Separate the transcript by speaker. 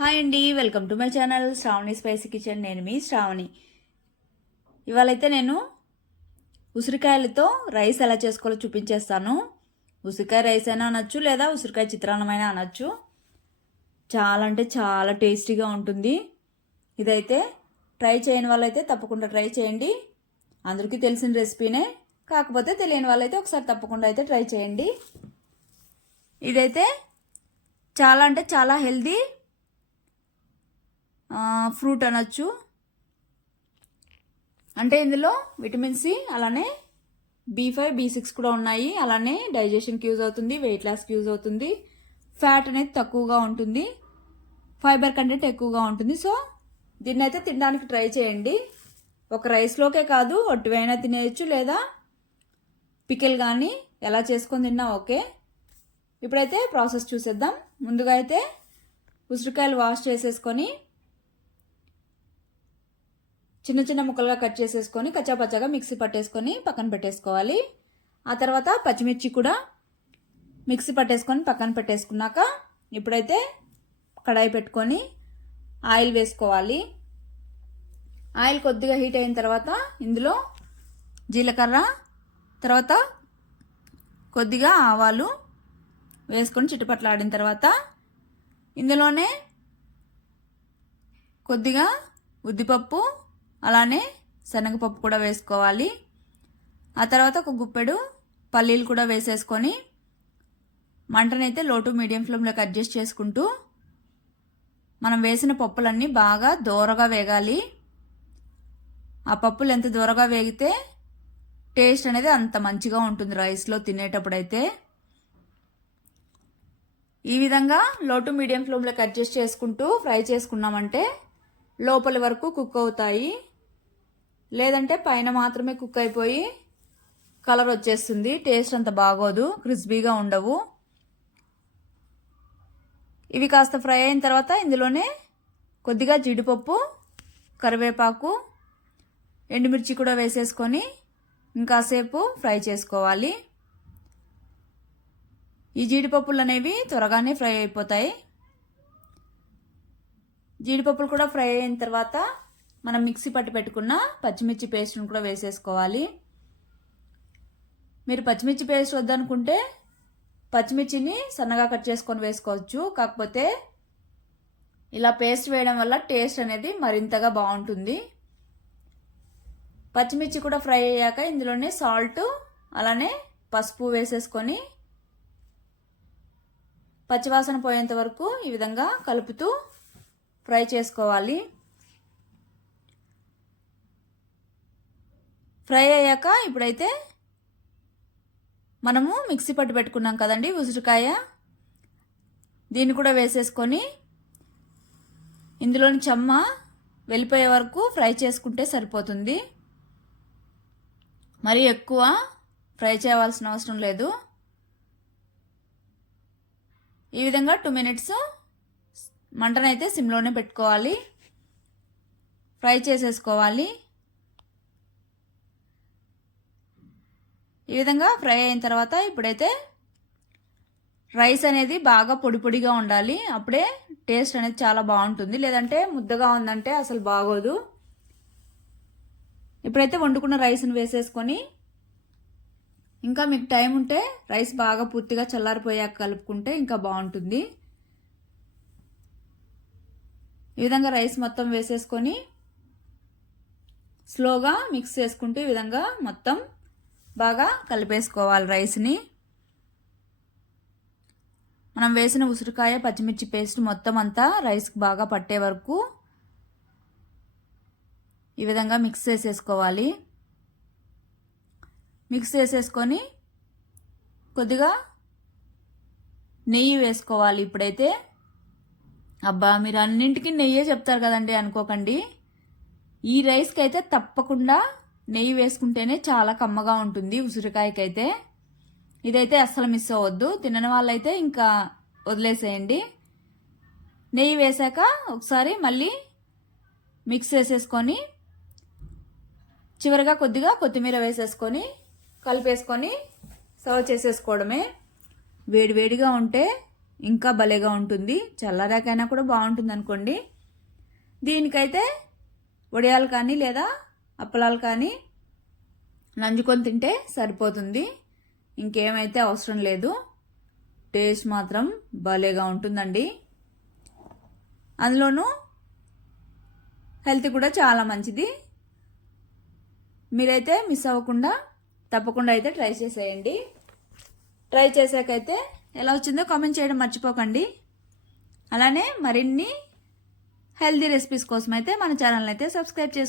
Speaker 1: Hi అండి welcome to my channel Shravani spicy kitchen. నేను మీ శ్రావణి. ఇవాళైతే నేను ఉసిరికాయలతో రైస్ ఎలా చేసుకోవాలో చూపించేస్తాను. ఉసిరికాయ రైస్ అయినా అనొచ్చు లేదా ఉసిరికాయ చిత్రాన్నమైనా అనొచ్చు. చాలా అంటే చాలా టేస్టీగా ఉంటుంది. ఇదైతే ట్రై చేయని వాళ్ళైతే తప్పకుండా ట్రై చేయండి. అందరికీ తెలిసిన రెసిపీనే. కాకపోతే తెలియని వాళ్ళైతే ఒకసారి తప్పకుండా అయితే ట్రై చేయండి. ఇదైతే చాలా అంటే చాలా హెల్దీ ఫ్రూట్ అనొచ్చు. అంటే ఇందులో విటమిన్ సి అలానే బీ ఫైవ్ బి సిక్స్ కూడా ఉన్నాయి. అలానే డైజెషన్కి యూజ్ అవుతుంది వెయిట్ లాస్కి యూజ్ అవుతుంది. ఫ్యాట్ అనేది తక్కువగా ఉంటుంది. ఫైబర్ కంటెంట్ ఎక్కువగా ఉంటుంది. సో దీన్ని అయితే తినడానికి ట్రై చేయండి. ఒక రైస్లోకే కాదు ఒట్టివైనా తినేయచ్చు లేదా పికిల్ కానీ ఎలా చేసుకొని తిన్నా ఓకే. ఇప్పుడైతే ప్రాసెస్ చూసేద్దాం. ముందుగా అయితే ఉసిరికాయలు వాష్ చేసేసుకొని చిన్న చిన్న ముక్కలుగా కట్ చేసేసుకొని కచ్చాపచ్చాగా మిక్సీ పట్టేసుకొని పక్కన పెట్టేసుకోవాలి. ఆ తర్వాత పచ్చిమిర్చి కూడా మిక్సీ పట్టేసుకొని పక్కన పెట్టేసుకున్నాక ఇప్పుడైతే కడాయి పెట్టుకొని ఆయిల్ వేసుకోవాలి. ఆయిల్ కొద్దిగా హీట్ అయిన తర్వాత ఇందులో జీలకర్ర తర్వాత కొద్దిగా ఆవాలు వేసుకొని చిట్టుపట్లాడిన తర్వాత ఇందులోనే కొద్దిగా ఉద్దిపప్పు అలానే శనగపప్పు కూడా వేసుకోవాలి. ఆ తర్వాత ఒక గుప్పెడు పల్లీలు కూడా వేసేసుకొని మంటనైతే లోటు మీడియం ఫ్లేమ్లోకి అడ్జస్ట్ చేసుకుంటూ మనం వేసిన పప్పులన్నీ బాగా దూరగా వేగాలి. ఆ పప్పులు ఎంత దూరగా వేగితే టేస్ట్ అనేది అంత మంచిగా ఉంటుంది రైస్లో తినేటప్పుడైతే. ఈ విధంగా లోటు మీడియం ఫ్లేమ్లోకి అడ్జస్ట్ చేసుకుంటూ ఫ్రై చేసుకున్నామంటే లోపలి వరకు కుక్ అవుతాయి. లేదంటే పైన మాత్రమే కుక్ అయిపోయి కలర్ వచ్చేస్తుంది. టేస్ట్ అంత బాగోదు. క్రిస్పీగా ఉండవు. ఇవి కాస్త ఫ్రై అయిన తర్వాత ఇందులోనే కొద్దిగా జీడిపప్పు కరివేపాకు ఎండుమిర్చి కూడా వేసేసుకొని ఇంకాసేపు ఫ్రై చేసుకోవాలి. ఈ జీడిపప్పులు అనేవి త్వరగానే ఫ్రై అయిపోతాయి. జీడిపప్పులు కూడా ఫ్రై అయిన తర్వాత మనం మిక్సీ పట్టి పెట్టుకున్న పచ్చిమిర్చి పేస్ట్ను కూడా వేసేసుకోవాలి. మీరు పచ్చిమిర్చి పేస్ట్ వద్దనుకుంటే పచ్చిమిర్చిని సన్నగా కట్ చేసుకొని వేసుకోవచ్చు. కాకపోతే ఇలా పేస్ట్ వేయడం వల్ల టేస్ట్ అనేది మరింతగా బాగుంటుంది. పచ్చిమిర్చి కూడా ఫ్రై అయ్యాక ఇందులోనే సాల్ట్ అలానే పసుపు వేసేసుకొని పచ్చివాసన పోయేంత వరకు ఈ విధంగా కలుపుతూ ఫ్రై చేసుకోవాలి. ఫ్రై అయ్యాక ఇప్పుడైతే మనము మిక్సీ పట్టు పెట్టుకున్నాం కదండి ఉసిరికాయ. దీన్ని కూడా వేసేసుకొని ఇందులోని చెమ్మ వెళ్ళిపోయే వరకు ఫ్రై చేసుకుంటే సరిపోతుంది. మరి ఎక్కువ ఫ్రై చేయవలసిన అవసరం లేదు. ఈ విధంగా టూ మినిట్స్ మంటనైతే సిమ్లోనే పెట్టుకోవాలి. ఫ్రై చేసేసుకోవాలి. ఈ విధంగా ఫ్రై అయిన తర్వాత ఇప్పుడైతే రైస్ అనేది బాగా పొడి పొడిగా ఉండాలి. అప్పుడే టేస్ట్ అనేది చాలా బాగుంటుంది. లేదంటే ముద్దగా ఉందంటే అసలు బాగోదు. ఇప్పుడైతే వండుకున్న రైస్ని వేసేసుకొని ఇంకా మీకు టైం ఉంటే రైస్ బాగా పూర్తిగా చల్లారిపోయాక కలుపుకుంటే ఇంకా బాగుంటుంది. ఈ విధంగా రైస్ మొత్తం వేసేసుకొని స్లోగా మిక్స్ చేసుకుంటే ఈ విధంగా మొత్తం బాగా కలిపేసుకోవాలి రైస్ని. మనం వేసిన ఉసిరికాయ పచ్చిమిర్చి పేస్ట్ మొత్తం అంతా రైస్కి బాగా పట్టే వరకు ఈ విధంగా మిక్స్ చేసేసుకోవాలి. మిక్స్ చేసేసుకొని కొద్దిగా నెయ్యి వేసుకోవాలి ఇప్పుడైతే. అబ్బా మీరు అన్నింటికి నెయ్యే చెప్తారు కదండి అనుకోకండి. ఈ రైస్కి అయితే తప్పకుండా నెయ్యి వేసుకుంటేనే చాలా కమ్మగా ఉంటుంది ఉసిరికాయకైతే. ఇదైతే అస్సలు మిస్ అవ్వద్దు. తినని వాళ్ళైతే ఇంకా వదిలేసేయండి. నెయ్యి వేసాక ఒకసారి మళ్ళీ మిక్స్ చేసేసుకొని చివరిగా కొద్దిగా కొత్తిమీర వేసేసుకొని కలిపేసుకొని సర్వ్ చేసేసుకోవడమే. వేడివేడిగా ఉంటే ఇంకా భలేగా ఉంటుంది. చల్లారాకైనా కూడా బాగుంటుంది అనుకోండి దీనికైతే వడియాలు కానీ లేదా అప్పలాలు కానీ నంజుకొని తింటే సరిపోతుంది. ఇంకేమైతే అవసరం లేదు. టేస్ట్ మాత్రం భలేగా ఉంటుందండి. అందులోనూ హెల్త్ కూడా చాలా మంచిది. మీరైతే మిస్ అవ్వకుండా తప్పకుండా అయితే ట్రై చేసేయండి. ట్రై చేసాకైతే ఎలా వచ్చిందో కామెంట్ చేయడం మర్చిపోకండి. అలానే మరిన్ని హెల్తీ రెసిపీస్ కోసం అయితే మన ఛానల్ అయితే సబ్స్క్రైబ్ చేసుకోండి.